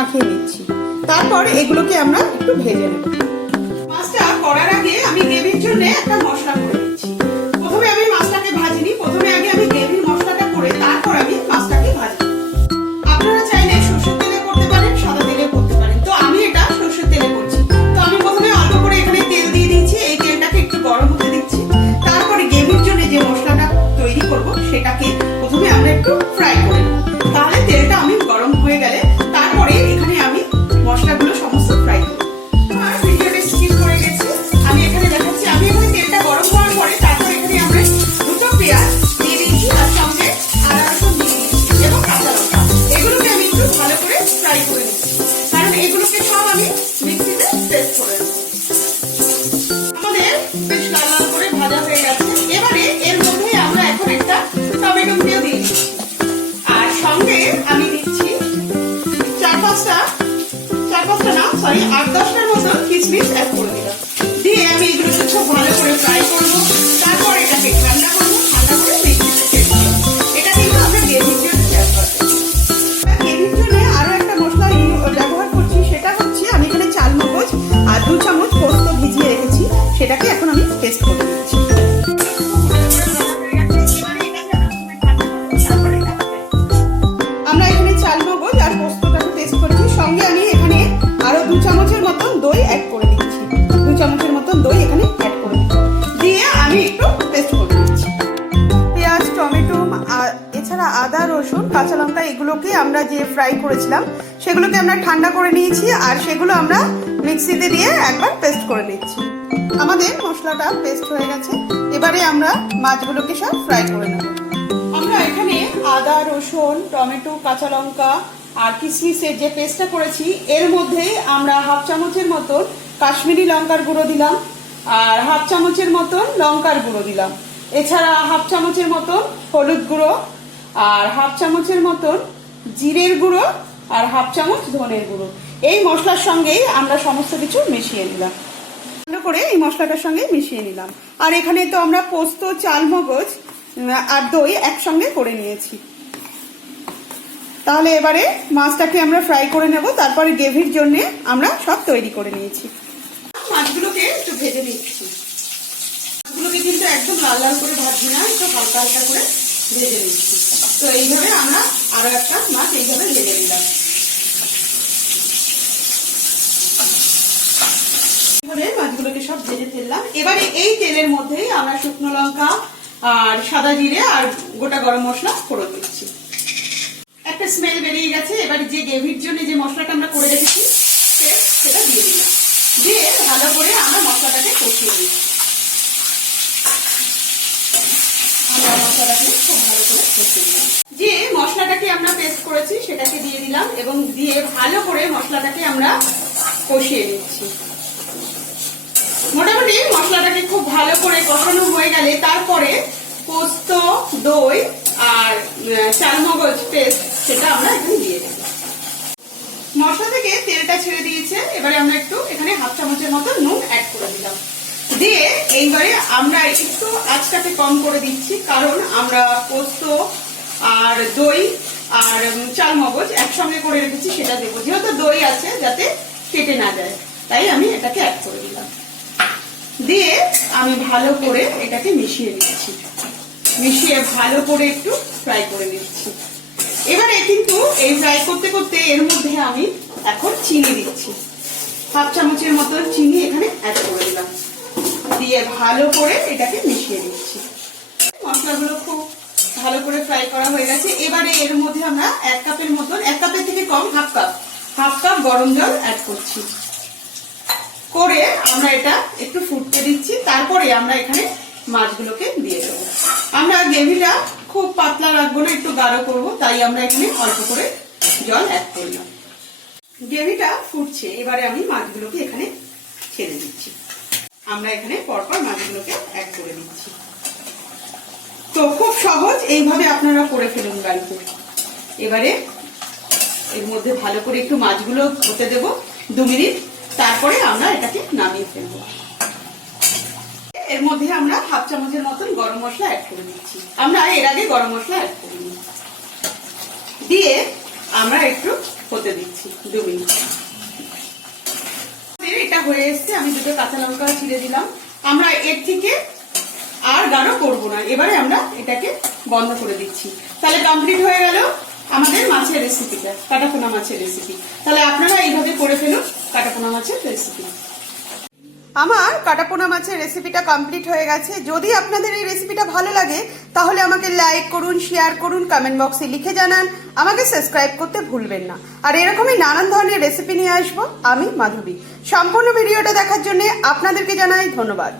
মাখিয়ে নিচ্ছি। তারপর এগুলোকে আমরা একটু ভেজে নেব। মাছটা করার আগে আমি গ্রেভির জন্য একটা মশলা করে নিচ্ছি। প্রথমে আমি মাছটাকে ভাজিনি, প্রথমে আগে আমি গ্রেভির মশলাটা করে তারপর আমি মাছটাকে ভাজি। আপনারা চাইলে সরষের তেলে করতে পারেন, সাদা তেলে করতে পারেন। তো আমি এটা সরষের তেলে করছি। তো আমি প্রথমে অল্প করে এখানে তেল দিয়ে দিচ্ছি, এই তেলটাকে একটু গরম হতে দিচ্ছি। তারপরে গ্রেভির জন্য যে মশলাটা তৈরি করব সেটাকে প্রথমে আমরা একটু ফ্রাই করে নেব। তাহলে তেলটা আমি গরম হয়ে গেলে তারপরে এখানে আমি মশলাগুলো সমস্ত ফ্রাই করব। আর ভিডিওটা স্কিপ করে গেছি, আমি এখানে দেখাচ্ছি। আমি এখানে তেলটা গরম হওয়ার পরে তারপরে এখানে আমরা দুটো পেঁয়াজ দিয়ে দিয়েছি, তার সঙ্গে আদা রসুন দিয়ে দিয়েছি এবং কাঁচা লঙ্কা। এগুলোকে আমি একটু ভালো করে ফ্রাই করে নিচ্ছি, কারণ এগুলোকে সব আমি মিক্সিতে পেস্ট করে নেব। আমাদের বেশ লাল লাল করে ভাজা হয়ে গেছে। এবারে এর মধ্যে আমরা এখন একটা টমেটো দিয়ে দিচ্ছি, আর সঙ্গে আমি দিচ্ছি চার পাঁচটা না, সরি 8-10টার মতো কিশমিশ অ্যাড করে দিলাম। দিয়ে আমি এগুলোকে খুব ভালো করে ফ্রাই করবো। তারপর এটাকে ঠান্ডা করবো, ঠান্ডা করে মিক্সিতে পেস্ট করবো। এটা কিন্তু আমরা গ্রেভির জন্য ব্যবহার করবো। গ্রেভির জন্য আরো একটা মশলা ব্যবহার করছি, সেটা হচ্ছে আমি এখানে চালমগজ আর 2 চামচ পোস্ত ভিজিয়ে রেখেছি, সেটাকে এখন আমি পেস্ট করে দিচ্ছি। আমরা এখানে চালমগজ আর পোস্তটাকে পেস্ট করছি, সঙ্গে আমি এখানে আরো 2 চামচের মতন দই অ্যাড করে দিচ্ছি। 2 চামচের মতন দই এখানে অ্যাড করে দিচ্ছি, দিয়ে আমি একটু পেস্ট করে দিচ্ছি। পেঁয়াজ, টমেটো, এছাড়া আদা, রসুন, কাঁচা লঙ্কা এগুলোকে আমরা যে ফ্রাই করেছিলাম সেগুলোকে আমরা ঠান্ডা করে নিয়েছি, আর সেগুলো আমরা মিক্সিতে দিয়ে একবার পেস্ট করে নিচ্ছি। আমাদের মশলাটা পেস্ট হয়ে গেছে। এবারে আমরা মাছগুলোকে সব ফ্রাই করে নেব। আমরা এখানে আদা, রসুন, টমেটো, কাঁচা লঙ্কা আর কিশমিশের যে পেস্টটা করেছি এর মধ্যেই আমরা 1/2 চামচের মতন কাশ্মীরি লঙ্কার গুঁড়ো দিলাম, আর 1/2 চামচের মতন লঙ্কার গুঁড়ো দিলাম। এছাড়া 1/2 চামচের মতন হলুদ গুঁড়ো, আর 1/2 চামচের মতন জিরের গুঁড়ো, আর 1/2 চামচ ধনের গুঁড়ো। এই মশলার সঙ্গেই আমরা সমস্ত কিছু মিশিয়ে নিলাম, ভালো করে এই মশলাটার সঙ্গে মিশিয়ে নিলাম। আর এখানে তো আমরা পোস্ত, চালমগজ আর দই একসঙ্গে করে নিয়েছি। তাহলে এবারে মাছটাকে আমরা ফ্রাই করে নেব, তারপরে গ্রেভির জন্য আমরা সব তৈরি করে নিয়েছি। মাছগুলোকে একটু ভেজে নিচ্ছি। মাছগুলোকে কিন্তু একদম লাল লাল করে ভাজছি না, একটু হালকা হালকা করে ভেজে নিচ্ছি। তো এইভাবে আমরা আরো একটা মাছ এইভাবে ভেজে নিলাম। মাছগুলোকে সব ভেজে ফেললাম। এবারে এই তেলের মধ্যেই আমরা শুকনো লঙ্কা আর সাদা জিরে আর গোটা গরম মশলা ফোড়ন দিচ্ছি। একটা স্মেল বেরিয়ে গেছে। এবারে যে গ্রেভির জন্য যে মশলাটা আমরা করে রেখেছি সেটা দিয়ে দিলাম, দিয়ে ভালো করে আমরা মশলাটাকে কষিয়ে দিই। আমরা মশলাটাকে খুব ভালো করে কষিয়ে দিলাম। যে মশলাটাকে আমরা পেস্ট করেছি সেটাকে দিয়ে দিলাম এবং দিয়ে ভালো করে মশলাটাকে আমরা কষিয়ে নিচ্ছি। মোটামুটি মশলাটাকে খুব ভালো করে কষানো হয়ে গেলে তারপরে পোস্ত, দই আর চালমগজ পেস্ট সেটা আমরা এখানে দিয়ে দেব। মশলা থেকে তেলটা ছেড়ে দিয়েছে। এবারে আমরা একটু এখানে 1/2 চামচের মতো নুন অ্যাড করে দিলাম, দিয়ে এইবারে আমরা একটু আঁচটাকে কম করে দিচ্ছি, কারণ আমরা পোস্ত আর দই আর চালমগজ একসঙ্গে করে রেখেছি, সেটা দেবো। যেহেতু দই আছে যাতে কেটে না যায়, তাই আমি এটাকে অ্যাড করে দিলাম। দিয়ে আমি ভালো করে এটাকে মিশিয়ে নিচ্ছি, মিশিয়ে ভালো করে একটু ফ্রাই করে নিচ্ছি। এবারে কিন্তু এই ফ্রাই করতে করতে এর মধ্যে আমি এখন চিনি দিচ্ছি। 1/2 চামচের মতো চিনি এখানে অ্যাড করে দিলাম, দিয়ে ভালো করে এটাকে মিশিয়ে নিচ্ছি। মশলাগুলো খুব ভালো করে ফ্রাই করা হয়ে গেছে। এবারে এর মধ্যে আমরা 1 কাপের মতন, 1 কাপের থেকে কম, হাফ কাপ গরম জল অ্যাড করছি। করে আমরা এটা একটু ফুটতে দিচ্ছি, তারপরে আমরা এখানে মাছগুলোকে দিয়ে দেবো। আমরা গ্রেভিটা খুব পাতলা রাখবো না, একটু গাঢ় করবো, তাই আমরা এখানে অল্প করে জল অ্যাড করলাম। গ্রেভিটা ফুটছে, এবারে আমি মাছগুলোকে এখানে ছেড়ে দিচ্ছি। আমরা এখানে পরপর মাছগুলোকে অ্যাড করে দিচ্ছি। তো খুব সহজ, এইভাবে আপনারা করে ফেলুন বাড়িতে। এবারে এর মধ্যে ভালো করে একটু মাছগুলো হতে দেবো 2 মিনিট, তারপরে আমরা এটাকে নামিয়ে ফেলবো। এর মধ্যে আমরা 1/2 চামচের মতন গরম মশলা অ্যাড করে দিচ্ছি। আমরা এর আগে গরম মশলা অ্যাড করিনি। দিয়ে আমরা একটু হতে দিচ্ছি 2 মিনিট। এটা হয়ে এসছে, আমি 2টো কাঁচা লঙ্কা ছিঁড়ে দিলাম। আমরা এর থেকে আর গাঢ় করবো না, এবারে আমরা এটাকে বন্ধ করে দিচ্ছি। তাহলে কমপ্লিট হয়ে গেল আমাদের মাছের রেসিপিটা, কাটাপোনা মাছের রেসিপি। তাহলে আপনারা এইভাবে করে ফেলুন কাটাপোনা মাছের রেসিপি। আমার কাটাপোনা মাছের রেসিপিটা কমপ্লিট হয়ে গেছে। যদি আপনাদের এই রেসিপিটা ভালো লাগে তাহলে আমাকে লাইক করুন, শেয়ার করুন, কমেন্ট বক্সে লিখে জানান। আমাকে সাবস্ক্রাইব করতে ভুলবেন না। আর এরকমই নানান ধরনের রেসিপি নিয়ে আসবো আমি, মাধবী। সম্পূর্ণ ভিডিওটা দেখার জন্য আপনাদেরকে জানাই ধন্যবাদ।